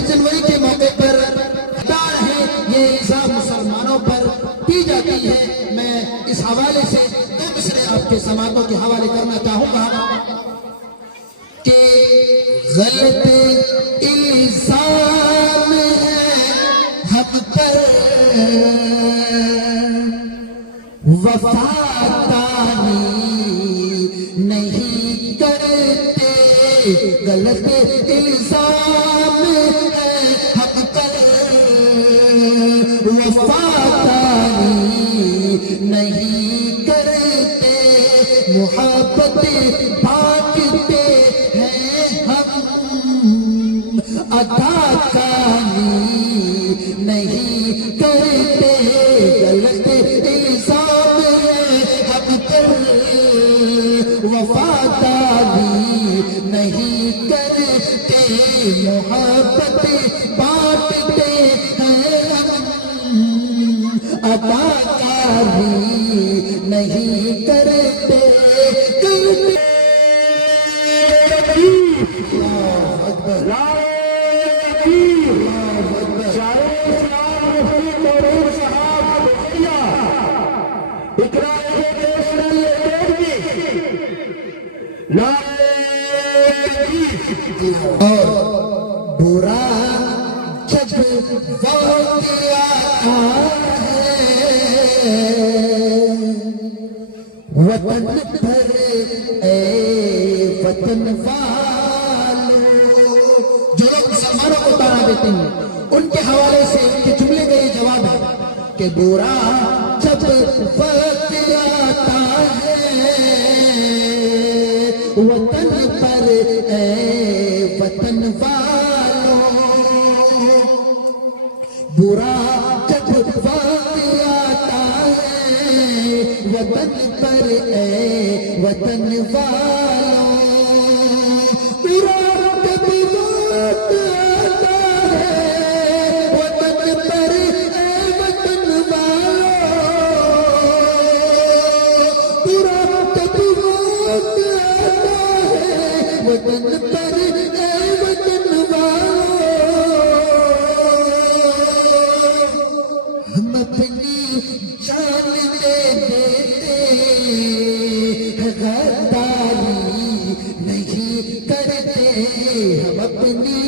جنوری کے موقع پر ہے یہ الزام مسلمانوں پر کی جاتی ہے. میں اس حوالے سے دو مصرے آپ کے سماعتوں کے حوالے کرنا چاہوں گا کہ غلط الزام ہے حق پر وفاداری نہیں کرتے. غلط الزام ہے حق پر وفاداری نہیں کرتے. محبت بانٹتے ہیں ہم اداکاری نہیں کرتے. غلط الزام ہے حق پر وفاداری نہیں کرتے. محبت بانٹتے ہیں ہم اداکاری نہیں کرتے. اور برا جب وقت آتا ہے وطن پر اے وطن والو. جو لوگ مسلمانوں کو تانا دیتے ہیں ان کے حوالے سے ان کے جملے کا یہ جواب ہے کہ برا جب وقت آتا ہے وطن پر اے وطن والوں. برا جب وقت آتا ہے وطن پر اے وطن والوں. برا جب وقت آتا ہے وطن پر اے وطن والوں. برا جب وقت وطن پر اے وطن والوں. ہم اپنی جان دے دیتے غداری نہیں کرتے. ہم اپنی